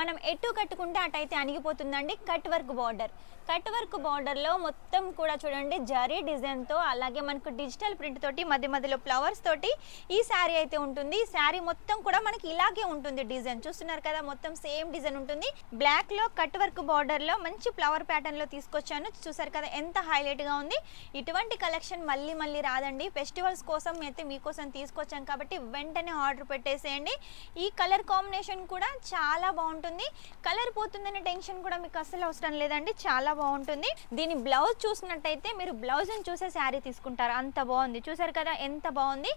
మనం ఎటు కట్టుకుంటే అటైతే అణిగిపోతుందండి. కట్ వర్క్ బార్డర్లో మొత్తం కూడా చూడండి జరీ డిజైన్తో, అలాగే మనకు డిజిటల్ ప్రింట్ తోటి మధ్య మధ్యలో ఫ్లవర్స్ తోటి ఈ శారీ అయితే ఉంటుంది. ఈ శారీ మొత్తం కూడా మనకి ఇలాగే ఉంటుంది. డిజైన్ చూస్తున్నారు కదా, మొత్తం సేమ్ డిజైన్ ఉంటుంది. బ్లాక్ లో కట్ వర్క్ బార్డర్ లో మంచి ఫ్లవర్ ప్యాటర్న్ లో తీసుకొచ్చాను. చూసారు కదా ఎంత హైలైట్ గా ఉంది. ఇటువంటి కలెక్షన్ మళ్ళీ రాదండి. ఫెస్టివల్స్ కోసం అయితే మీకోసం తీసుకొచ్చాం కాబట్టి వెంటనే ఆర్డర్ పెట్టేసేయండి. ఈ కలర్ కాంబినేషన్ కూడా చాలా బాగుంటుంది. కలర్ పోతుందనే టెన్షన్ కూడా మీకు అస్సలు అవసరం లేదండి, చాలా బాగుంటుంది. దీని బ్లౌజ్ చూసినట్టయితే మీరు బ్లౌజ్ ని చూసే శారీ తీసుకుంటారు, అంత బాగుంది. చూసారు కదా ఎంత బాగుంది.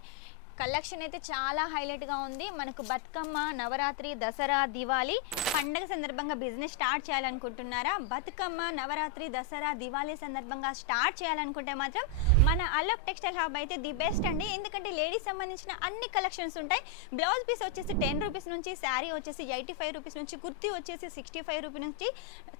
కలెక్షన్ అయితే చాలా హైలైట్ గా ఉంది. మనకు బతుకమ్మ, నవరాత్రి, దసరా, దివాళీ పండగ సందర్భంగా బిజినెస్ స్టార్ట్ చేయాలనుకుంటున్నారా? బతుకమ్మ, నవరాత్రి, దసరా, దివాళీ సందర్భంగా స్టార్ట్ చేయాలనుకుంటే మాత్రం మన అలోక్ టెక్స్టైల్ హబ్ అయితే ది బెస్ట్ అండి. ఎందుకంటే లేడీస్ సంబంధించిన అన్ని కలెక్షన్స్ ఉంటాయి. బ్లౌజ్ పీస్ వచ్చేసి 10 రూపీస్ నుంచి, శారీ వచ్చేసి 85 రూపీస్ నుంచి, కుర్తీ వచ్చేసి 65 రూపీస్ నుంచి,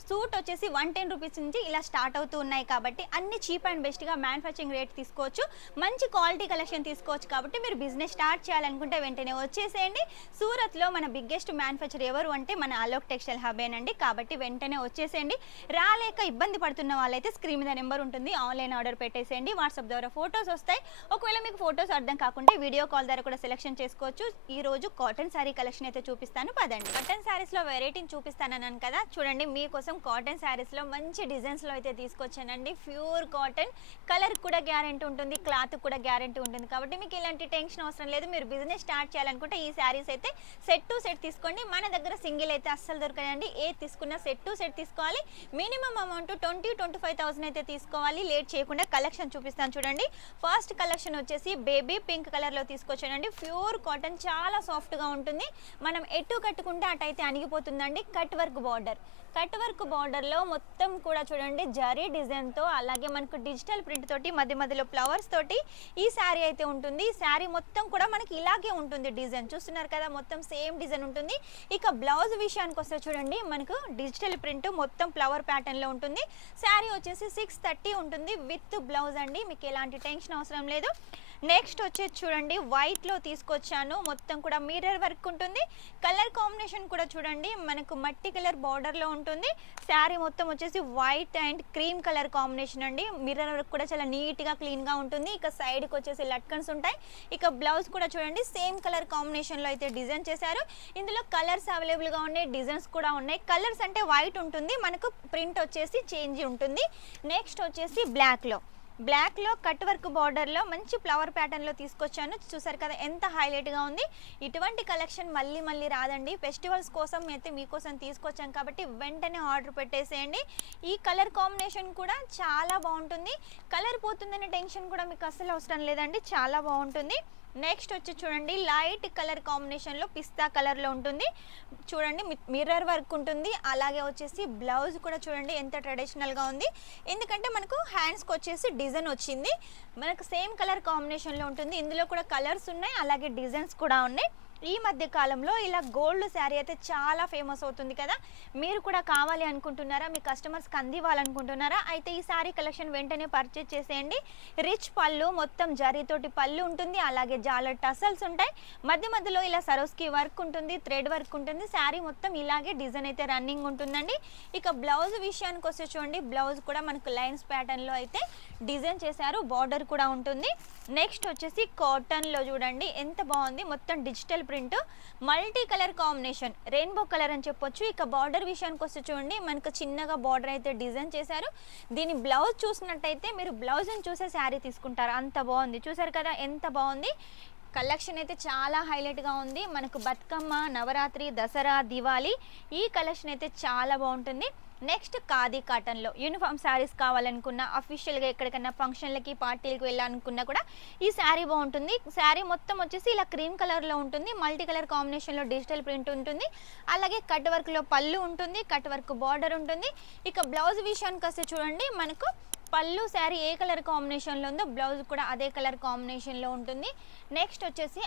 సూట్ వచ్చేసి 110 రూపీస్ నుంచి ఇలా స్టార్ట్ అవుతూ ఉన్నాయి. కాబట్టి అన్ని చీప్ అండ్ బెస్ట్ గా మ్యానుఫ్యాక్చరింగ్ రేట్ తీసుకోవచ్చు, మంచి క్వాలిటీ కలెక్షన్ తీసుకోవచ్చు. కాబట్టి మీరు బిజినెస్ స్టార్ట్ చేయాలనుకుంటే వెంటనే వచ్చేసేయండి. సూరత్ లో మన బిగ్గెస్ట్ మ్యానుఫ్యాక్చర్ ఎవరు అంటే మన అలోక్ టెక్స్టైల్ హబేనండి. కాబట్టి వెంటనే వచ్చేసేయండి. రాలేక ఇబ్బంది పడుతున్న వాళ్ళైతే స్క్రీన్ మీద నెంబర్ ఉంటుంది, ఆన్లైన్ ఆర్డర్ పెట్టేసేయండి. వాట్సాప్ ద్వారా ఫొటోస్ వస్తాయి. ఒకవేళ మీకు ఫొటోస్ అర్థం కాకుంటే వీడియో కాల్ ద్వారా కూడా సెలెక్షన్ చేసుకోవచ్చు. ఈ రోజు కాటన్ శారీ కలెక్షన్ అయితే చూపిస్తాను, పదండి. కాటన్ శారీస్ లో వెరైటీని చూపిస్తానన్నాను కదా, చూడండి మీకోసం కాటన్ శారీస్ లో మంచి డిజైన్స్ లో అయితే తీసుకొచ్చానండి. ప్యూర్ కాటన్, కలర్ కూడా గ్యారెంటీ ఉంటుంది, క్లాత్ కూడా గ్యారెంటీ ఉంటుంది. కాబట్టి మీకు ఇలాంటి టెన్షన్ అవసరం లేదు. మీరు బిజినెస్ స్టార్ట్ చేయాలనుకుంటే ఈ శారీస్ అయితే సెట్ టు సెట్ తీసుకోండి. మన దగ్గర సింగిల్ అయితే అస్సలు దొరకదండి. ఏ తీసుకున్నా సెట్ టు సెట్ తీసుకోవాలి. మినిమం అమౌంట్ 20-25,000 అయితే తీసుకోవాలి. లేట్ చేయకుండా కలెక్షన్ చూపిస్తాను చూడండి. ఫస్ట్ కలెక్షన్ వచ్చేసి బేబీ పింక్ కలర్ లో తీసుకొచ్చానండి. ప్యూర్ కాటన్, చాలా సాఫ్ట్ గా ఉంటుంది. మనం ఎటు కట్టుకుంటే అటైతే అణిగిపోతుందండి. కట్ వర్క్ బార్డర్ లో మొత్తం కూడా చూడండి జరీ డిజైన్ తో, అలాగే మనకు డిజిటల్ ప్రింట్ తోటి మధ్య మధ్యలో ఫ్లవర్స్ తోటి ఈ శారీ అయితే ఉంటుంది. ఈ శారీ మొత్తం కూడా మనకి ఇలాగే ఉంటుంది. డిజైన్ చూస్తున్నారు కదా, మొత్తం సేమ్ డిజైన్ ఉంటుంది. ఇక బ్లౌజ్ విషయానికి వస్తే చూడండి, మనకు డిజిటల్ ప్రింట్ మొత్తం ఫ్లవర్ ప్యాటర్న్ లో ఉంటుంది. శారీ వచ్చేసి 630 ఉంటుంది విత్ బ్లౌజ్ అండి. మీకు ఎలాంటి టెన్షన్ అవసరం లేదు. నెక్స్ట్ వచ్చేసి చూడండి వైట్ లో తీసుకొచ్చాను. మొత్తం కూడా మిర్రర్ వర్క్ ఉంటుంది. కలర్ కాంబినేషన్ కూడా చూడండి, మనకు మట్టి కలర్ బార్డర్ లో ఉంటుంది. శారీ మొత్తం వచ్చేసి white and cream colour combination అండి. మిర్రర్ వర్క్ కూడా చాలా నీట్ గా క్లీన్ గా ఉంటుంది. ఇక సైడ్ కి వచ్చేసి లట్కన్స్ ఉంటాయి. ఇక బ్లౌజ్ కూడా చూడండి సేమ్ కలర్ కాంబినేషన్ లో అయితే డిజైన్ చేశారు. ఇందులో కలర్స్ అవైలబుల్ గా ఉన్నాయి, డిజైన్స్ కూడా ఉన్నాయి. కలర్స్ అంటే వైట్ ఉంటుంది, మనకు ప్రింట్ వచ్చేసి చేంజ్ ఉంటుంది. నెక్స్ట్ వచ్చేసి బ్లాక్ లో కట్ వర్క్ బార్డర్ లో మంచి ఫ్లవర్ ప్యాటర్న్ లో తీసుకొచ్చాను. చూసారు కదా ఎంత హైలైట్ గా ఉంది. ఇటువంటి కలెక్షన్ మళ్ళీ రాదండి. ఫెస్టివల్స్ కోసం అయితే మీకోసం తీసుకొచ్చాం కాబట్టి వెంటనే ఆర్డర్ పెట్టేసేయండి. ఈ కలర్ కాంబినేషన్ కూడా చాలా బాగుంటుంది. కలర్ పోతుందనే టెన్షన్ కూడా మీకు అస్సలు అవసరం లేదండి, చాలా బాగుంటుంది. నెక్స్ట్ వచ్చి చూడండి లైట్ కలర్ కాంబినేషన్ లో పిస్తా కలర్ లో ఉంటుంది. చూడండి మిర్రర్ వర్క్ ఉంటుంది. అలాగే వచ్చేసి బ్లౌజ్ కూడా చూడండి ఎంత ట్రెడిషనల్ గా ఉంది. ఎందుకంటే మనకు హ్యాండ్స్ కి వచ్చేసి డిజైన్ వచ్చింది. మనకు సేమ్ కలర్ కాంబినేషన్ లో ఉంటుంది. ఇందులో కూడా కలర్స్ ఉన్నాయి, అలాగే డిజైన్స్ కూడా ఉన్నాయి. ఈ మధ్య కాలంలో ఇలా గోల్డ్ శారీ అయితే చాలా ఫేమస్ అవుతుంది కదా. మీరు కూడా కావాలి అనుకుంటున్నారా? మీ కస్టమర్స్కి అందివ్వాలనుకుంటున్నారా? అయితే ఈ శారీ కలెక్షన్ వెంటనే పర్చేజ్ చేసేయండి. రిచ్ పళ్ళు, మొత్తం జరీతోటి పళ్ళు ఉంటుంది. అలాగే జాలర్ టసల్స్ ఉంటాయి. మధ్య మధ్యలో ఇలా సరోస్కి వర్క్ ఉంటుంది, థ్రెడ్ వర్క్ ఉంటుంది. శారీ మొత్తం ఇలాగే డిజైన్ అయితే రన్నింగ్ ఉంటుందండి. ఇక బ్లౌజ్ విషయానికి వస్తే చూడండి, బ్లౌజ్ కూడా మనకు లైన్స్ ప్యాటర్న్ లో అయితే డిజైన్ చేశారు. బార్డర్ కూడా ఉంటుంది. నెక్స్ట్ వచ్చేసి కాటన్ లో చూడండి ఎంత బాగుంది. మొత్తం digital print, multi colour combination, rainbow colour అని చెప్పొచ్చు. ఇక బార్డర్ విషయానికి వస్తే చూడండి, మనకు చిన్నగా బార్డర్ అయితే డిజైన్ చేశారు. దీని బ్లౌజ్ చూసినట్టయితే మీరు బ్లౌజ్ ని చూసే శారీ తీసుకుంటారు, అంత బాగుంది. చూసారు కదా ఎంత బాగుంది. కలెక్షన్ అయితే చాలా హైలైట్ గా ఉంది. మనకు బతుకమ్మ, నవరాత్రి, దసరా, దివాళీ ఈ కలెక్షన్ అయితే చాలా బాగుంటుంది. నెక్స్ట్ ఖాదీ కాటన్ లో యూనిఫామ్ శారీస్ కావాలనుకున్నా, అఫీషియల్ గా ఎక్కడికన్నా ఫంక్షన్లకి, పార్టీలకి వెళ్ళాలనుకున్నా కూడా ఈ శారీ బాగుంటుంది. శారీ మొత్తం వచ్చేసి ఇలా క్రీమ్ కలర్ లో ఉంటుంది. మల్టీ కలర్ కాంబినేషన్ లో డిజిటల్ ప్రింట్ ఉంటుంది. అలాగే కట్ వర్క్ లో పళ్ళు ఉంటుంది, కట్ వర్క్ బార్డర్ ఉంటుంది. ఇక బ్లౌజ్ విషయానికి వస్తే చూడండి, మనకు పళ్ళు శారీ ఏ కలర్ కాంబినేషన్ లో ఉందో బ్లౌజ్ కూడా అదే కలర్ కాంబినేషన్ లో ఉంటుంది. నెక్స్ట్ వచ్చేసి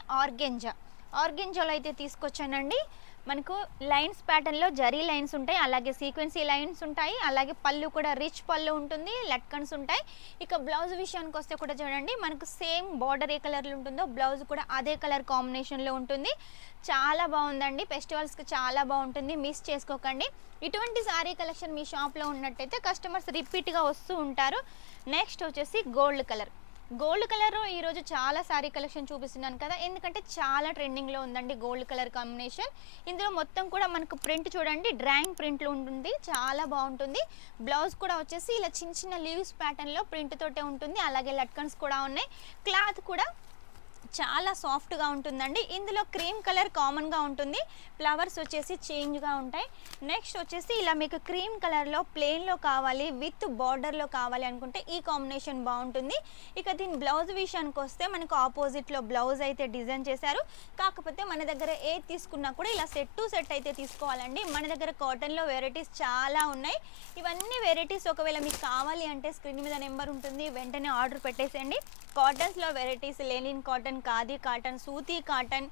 ఆర్గెంజాలో అయితే తీసుకొచ్చానండి. మనకు లైన్స్ ప్యాటర్న్ లో జరీ లైన్స్ ఉంటాయి, అలాగే సీక్వెన్సీ లైన్స్ ఉంటాయి. అలాగే పళ్ళు కూడా రిచ్ పళ్ళు ఉంటుంది, లట్కన్స్ ఉంటాయి. ఇక బ్లౌజ్ విషయానికి వస్తే కూడా చూడండి, మనకు సేమ్ బార్డర్ ఏ కలర్ లో ఉంటుందో బ్లౌజ్ కూడా అదే కలర్ కాంబినేషన్ లో ఉంటుంది. చాలా బాగుందండి, ఫెస్టివల్స్కి చాలా బాగుంటుంది, మిస్ చేసుకోకండి. ఇటువంటి శారీ కలెక్షన్ మీ షాప్లో ఉన్నట్టయితే కస్టమర్స్ రిపీట్గా వస్తూ ఉంటారు. నెక్స్ట్ వచ్చేసి గోల్డ్ కలర్. గోల్డ్ కలర్ ఈరోజు చాలా శారీ కలెక్షన్ చూపిస్తున్నాను కదా, ఎందుకంటే చాలా ట్రెండింగ్లో ఉందండి గోల్డ్ కలర్ కాంబినేషన్. ఇందులో మొత్తం కూడా మనకు ప్రింట్ చూడండి, డ్రాయింగ్ ప్రింట్లో ఉంటుంది, చాలా బాగుంటుంది. బ్లౌజ్ కూడా వచ్చేసి ఇలా చిన్న చిన్న లీవ్స్ ప్యాటర్న్లో ప్రింట్ తోటే ఉంటుంది. అలాగే లట్కన్స్ కూడా ఉన్నాయి. క్లాత్ కూడా చాలా సాఫ్ట్గా ఉంటుందండి. ఇందులో క్రీమ్ కలర్ కామన్గా ఉంటుంది, ఫ్లవర్స్ వచ్చేసి చేంజ్గా ఉంటాయి. నెక్స్ట్ వచ్చేసి ఇలా మీకు క్రీమ్ కలర్లో ప్లెయిన్లో కావాలి, విత్ బార్డర్లో కావాలి అనుకుంటే ఈ కాంబినేషన్ బాగుంటుంది. ఇక దీని బ్లౌజ్ విషయానికి వస్తే మనకు ఆపోజిట్లో బ్లౌజ్ అయితే డిజైన్ చేశారు. కాకపోతే మన దగ్గర ఏది తీసుకున్నా కూడా ఇలా సెట్ టు సెట్ అయితే తీసుకోవాలండి. మన దగ్గర కాటన్లో వెరైటీస్ చాలా ఉన్నాయి. ఇవన్నీ వెరైటీస్ ఒకవేళ మీకు కావాలి అంటే స్క్రీన్ మీద నెంబర్ ఉంటుంది, వెంటనే ఆర్డర్ పెట్టేసేయండి. కాటన్స్లో varieties linen cotton, khadi cotton, సూతీ కాటన్,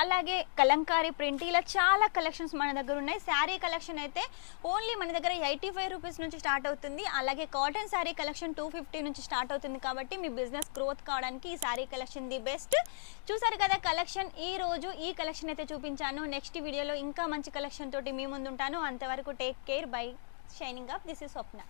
అలాగే కలంకారీ ప్రింట్, ఇలా చాలా కలెక్షన్స్ మన దగ్గర ఉన్నాయి. శారీ కలెక్షన్ అయితే ఓన్లీ మన దగ్గర 85 రూపీస్ నుంచి స్టార్ట్ అవుతుంది. అలాగే కాటన్ శారీ కలెక్షన్ 250 నుంచి స్టార్ట్ అవుతుంది. కాబట్టి మీ బిజినెస్ గ్రోత్ కావడానికి ఈ శారీ కలెక్షన్ ది బెస్ట్. చూసారు కదా కలెక్షన్, ఈ రోజు ఈ కలెక్షన్ అయితే చూపించాను. నెక్స్ట్ వీడియోలో ఇంకా మంచి కలెక్షన్ తోటి మీ ముందు ఉంటాను. అంతవరకు take care, by, shining up. This is Swapna.